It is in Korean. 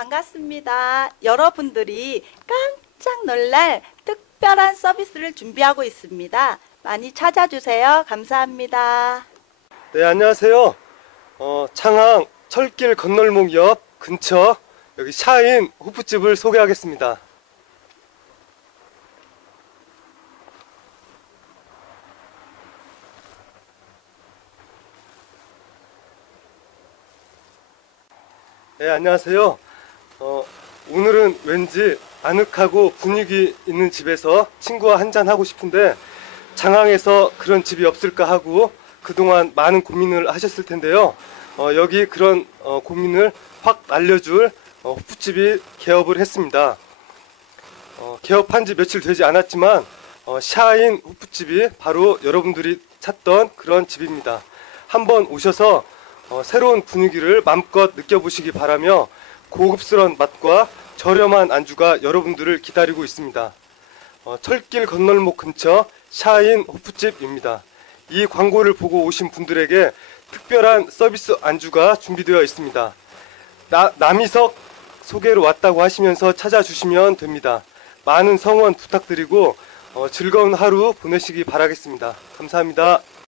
반갑습니다. 여러분들이 깜짝 놀랄 특별한 서비스를 준비하고 있습니다. 많이 찾아주세요. 감사합니다. 네, 안녕하세요. 어, 창항 철길 건널목 옆 근처 여기 샤인 호프집을 소개하겠습니다. 네, 안녕하세요. 어, 오늘은 왠지 아늑하고 분위기 있는 집에서 친구와 한잔 하고 싶은데 장항에서 그런 집이 없을까 하고 그동안 많은 고민을 하셨을 텐데요. 어, 여기 그런 어, 고민을 확 알려줄 어, 호프집이 개업을 했습니다. 어, 개업한 지 며칠 되지 않았지만 어, 샤인 호프집이 바로 여러분들이 찾던 그런 집입니다. 한번 오셔서 어, 새로운 분위기를 마음껏 느껴보시기 바라며 고급스러운 맛과 저렴한 안주가 여러분들을 기다리고 있습니다. 어, 철길 건널목 근처 샤인 호프집입니다. 이 광고를 보고 오신 분들에게 특별한 서비스 안주가 준비되어 있습니다. 나, 남이석 소개로 왔다고 하시면서 찾아주시면 됩니다. 많은 성원 부탁드리고 어, 즐거운 하루 보내시기 바라겠습니다. 감사합니다.